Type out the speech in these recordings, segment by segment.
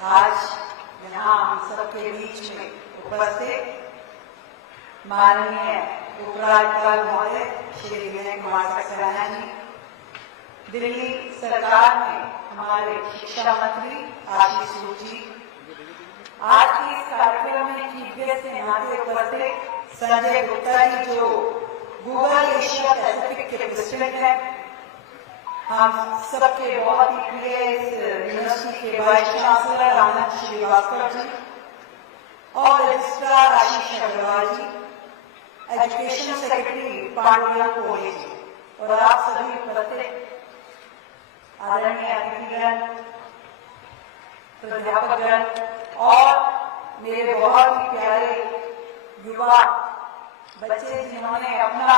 आज यहाँ हम सबके बीच में उपस्थित माननीय उपराज्यपाल महोदय श्री विनय कुमार सक्सेना जी, दिल्ली सरकार में हमारे शिक्षा मंत्री आशीष जी, आज के इस कार्यक्रम में चीफ गेस्ट के नाते उपस्थित संजय गुप्ता जी जो गूगल एशिया पैसिफिक के प्रेसिडेंट हैं, हम सबके बहुत ही प्रिय इस यूनिवर्सिटी के वाइस चांसलर आनंद श्रीवास्तव जी और रजिस्ट्रार आशीष अग्रवाल जी, एजुकेशन सेक्रेटरी पांडुरंग कोहली जी और आप सभी उपस्थित आदरणीय अतिथिगण, प्राध्यापकगण और मेरे बहुत ही प्यारे युवा बच्चे जिन्होंने अपना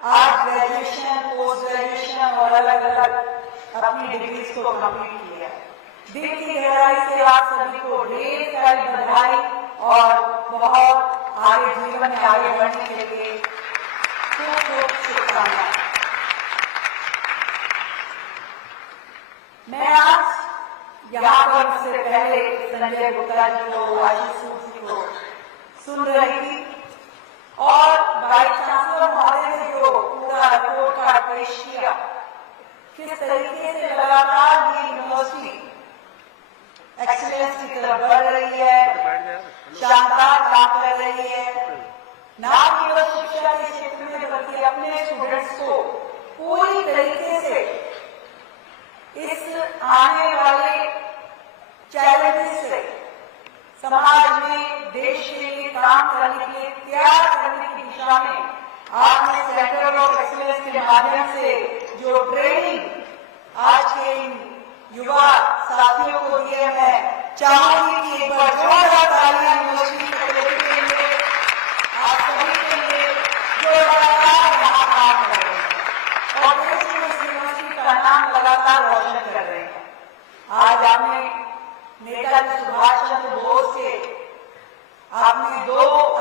आज ग्रेजुएशन, पोस्ट ग्रेजुएशन और अलग अलग अपनी डिग्रीज को कंप्लीट किया। दिल की गहराई से आप सभी को ढेर सारी बधाई और बहुत आगे जीवन में आगे बढ़ने के लिए खूब खूब शुभकामनाएं। मैं आज यहाँ पर उससे पहले संजय गुप्ता जी को, आशीष जी को सुन रही थी और वाइस चांसलर महोदय ने जो पूरा रिपोर्ट कार्ड पेश किया, किस तरीके से लगातार ये यूनिवर्सिटी एक्सीलेंस की तरफ बढ़ रही है, शानदार काम कर रही है, न केवल शिक्षा के क्षेत्र में बल्कि अपने स्टूडेंट्स को पूरी तरीके से इस आने वाले चैलेंजेस से समाज में देश के लिए काम करने के लिए तैयार करने की दिशा में आपने सेंटर ऑफ एक्सीलेंस के माध्यम से जो ट्रेनिंग आज के इन युवा साथियों को दिए, मैं चाहूंगी कि एक बार जोरदार तालियां यूनिवर्सिटी के लिए आप सभी के लिए जो लगातार यहाँ काम कर रहे हैं और देश में इस यूनिवर्सिटी का नाम लगातार रोशन कर रहे हैं। आज आपने नेताजी सुभाष चंद्र बोस के आपने दो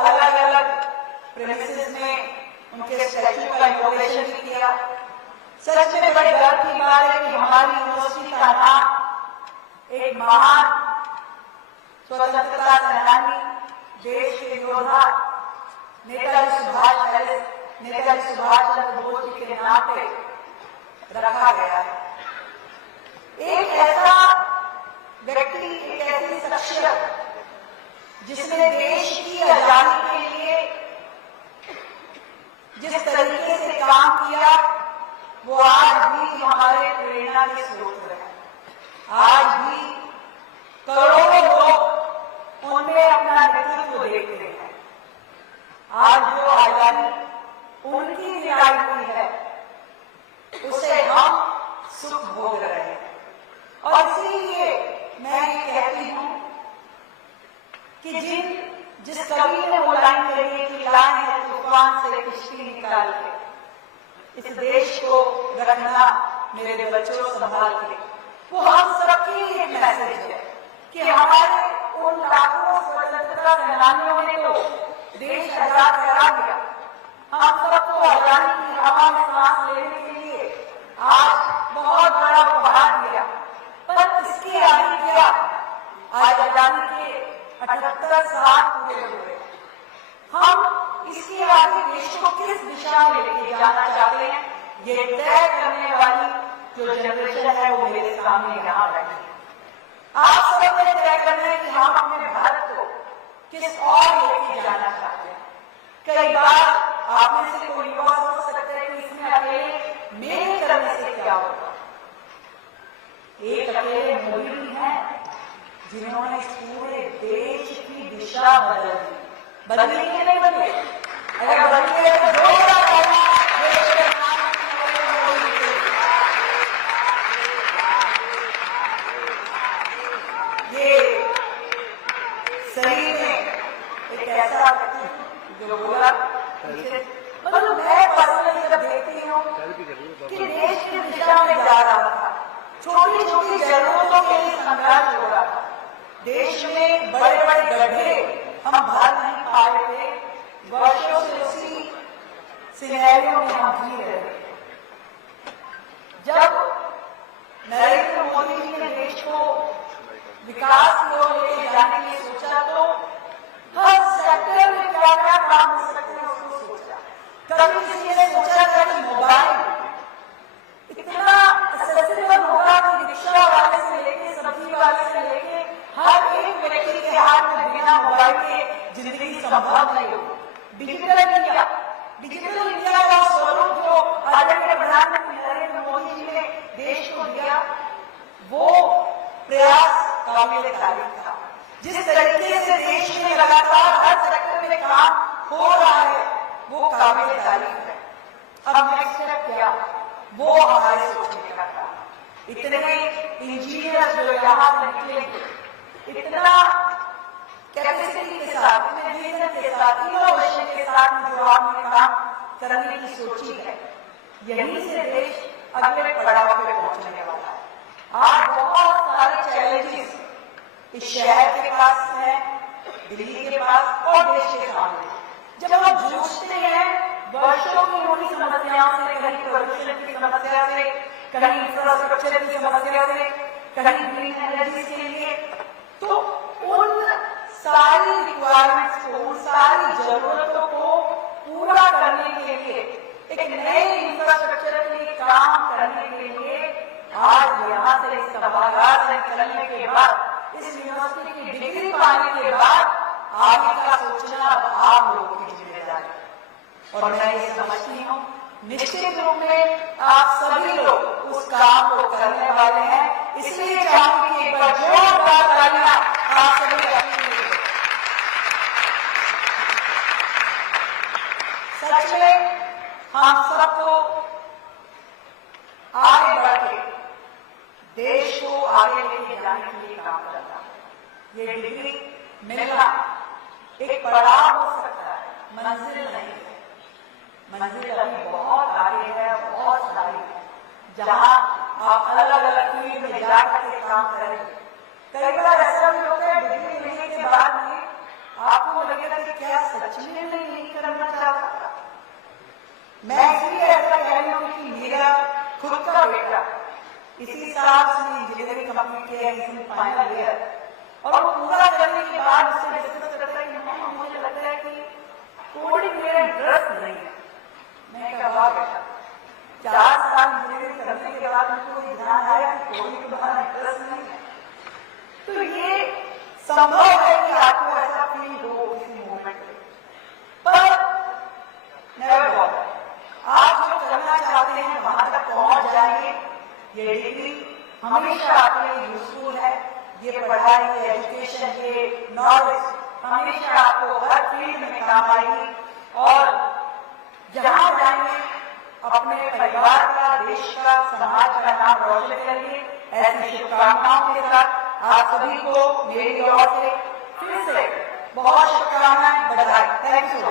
अलग अलग प्रेमिसेस में उनके स्टैच्यू का इनॉग्रेशन किया। सच में बड़े गर्व की बात है कि हमारी यूनिवर्सिटी का नाम एक महान स्वतंत्रता सेनानी, देश के योद्धा नेताजी सुभाष चंद्र बोस जी के नाम पे रखा गया है। एक ऐसा व्यक्ति, एक ऐसी शख्सियत जिसने देश की आजादी के लिए जिस तरीके से काम किया, वो आज भी हमारे प्रेरणा के स्रोत है। आज भी करोड़ों लोग उनमें अपना नेतृत्व देखते हैं। आज जो आजादी उनकी दिलाई हुई है, उसे हम सुख भोग रहे हैं और इसीलिए मैं ये कहती हूं कि जिस कवि ने वो लाइन कही कि लाए हैं तूफान से किश्ती निकाल के, इस देश को रखना मेरे बच्चों संभाल के, वो हम सबके लिए एक मैसेज है कि हमारे उन लाखों स्वतंत्रता सेनानियों ने तो देश आजाद करा दिया, हम सबको आजादी की हवा में सांस लेने के लिए आज बहुत बड़ा उपहार दिया, पर इसके आगे क्या? आज आजादी के 78 साल पूरे हुए। हम इसके आगे देश को किस दिशा में लेके जाना चाहते हैं, ये तय करने वाली जो जनरेशन है वो मेरे सामने यहाँ बैठी है। आप सबको तय करना है कि हम अपने भारत को किस और लेके जाना चाहते हैं। कई बार आप में से कोई युवा सोच सकते हैं कि इसमें अकेले मेरे करने से क्या होगा। एक अकेले मोदी हैं जिन्होंने पूरे देश की दिशा बदल दी। बदली के नहीं बदले, अगर बदली है तो जोरदार तालियां देश के नाम ये सही में एक ऐसा व्यक्ति जो बोला, मतलब मैं पर्सनली जब देखती हूँ कि देश की दिशा में जा रहा था, छोटी छोटी जरूरतों के लिए संघर्ष हो रहा था, देश में बड़े बड़े गड्ढे हम भर नहीं पा रहे थे, वर्षों से उसी सिनेरियो में हम जी रहे थे। जब नरेंद्र मोदी जी ने देश को विकास की ओर लेके जाने के लिए सोचा तो हर सेक्टर में क्या क्या काम हो सकते हैं उसको सोचा। कभी किसी ने सोचा था कि मोबाइल इतना एक्सेसिबल होगा कि रिक्शा वाले से लेके सब्जी वाले से लेके हर एक व्यक्ति के हाथ में बिना मोबाइल के जिंदगी संभव नहीं होगी। डिजिटल इंडिया का स्वरूप जो आदरणीय प्रधानमंत्री नरेंद्र मोदी जी ने देश को दिया, वो प्रयास काबिले तारीफ था। जिस तरीके से देश में लगातार हर सेक्टर में काम हो रहा है वो काबिले तारीफ है। अब नेक्स्ट स्टेप क्या, वो हमारे सोचने का था। इतने इंजीनियर जो यहाँ से निकलेंगे, इतना कैपेसिटी के साथ, इतने विजन के साथ, इनोवेशन के साथ जो आपने काम करने की सोची है, यहीं से देश अगले पड़ाव पे पहुंचने वाला है। आज बहुत सारे चैलेंजेस इस शहर के पास है, दिल्ली के पास और देश के सामने। जब हम जूझते हैं वर्षों की उन्हीं समस्याओं से, कहीं प्रदूषण की समस्या से, कहीं इंफ्रास्ट्रक्चर की समस्या से, कहीं ग्रीन एनर्जी के लिए, तो उन सारी रिक्वायरमेंट्स को, उन सारी जरूरतों को पूरा करने के लिए, एक नए इंफ्रास्ट्रक्चर के लिए काम करने के लिए आज यहाँ से इस सभागार से निकलने के बाद, इस यूनिवर्सिटी की डिग्री पाने के बाद आगे का सोचना आप लोगों की जिम्मेदारी। और मैं ये समझती हूँ निश्चित रूप में आप सभी लोग उस काम को करने वाले हैं। इसलिए चाहूंगी कि एक बार जोरदार तालियां आप सभी का। सच में हम सबको आगे बढ़ के देश को आगे लेके जाने के लिए काम करना है। ये डिग्री मिलना एक पड़ाव हो सकता है, मंजिल नहीं है। मंजिल अभी बहुत आगे है, बहुत सारी है, जहां आप अलग अलग फील्ड में जाकर के काम करेंगे। कई बार ऐसा भी होता है डिग्री मिलने के बाद भी आपको लगेगा कि क्या सच में मैं यही करना चाहता। मैं इसलिए ऐसा कह रही हूँ कि मेरा खुद का बेटा इसी साल से इंजीनियरिंग कंप्लीट किया है, इसमें फाइनल ईयर, और वो पूरा करने के बाद उससे डिस्कस करता है कि मुझे लगता है कि कोडिंग मेरा इंटरेस्ट नहीं है। मैं कहा बेटा 4 साल इंजीनियरिंग करने के बाद मुझको ध्यान आया कि कोडिंग में तुम्हारा इंटरेस्ट नहीं है। तो ये संभव है कि आपको ऐसा फील हो किसी मोमेंट में, पर नेवर बॉदर। आप जो करना चाहते हैं वहां तक पहुंच जाएंगे। ये डिग्री हमेशा आपके लिए यूजफुल है। ये पढ़ाई, ये एजुकेशन, ये नॉलेज हमेशा आपको हर फील्ड में काम आएगी। और जहां जाएंगे अपने परिवार का, देश का, समाज का नाम रोशन करिए। ऐसी शुभकामनाओं के साथ आप सभी को मेरी ओर से फिर से बहुत शुभकामनाएं, बधाई। Thank you.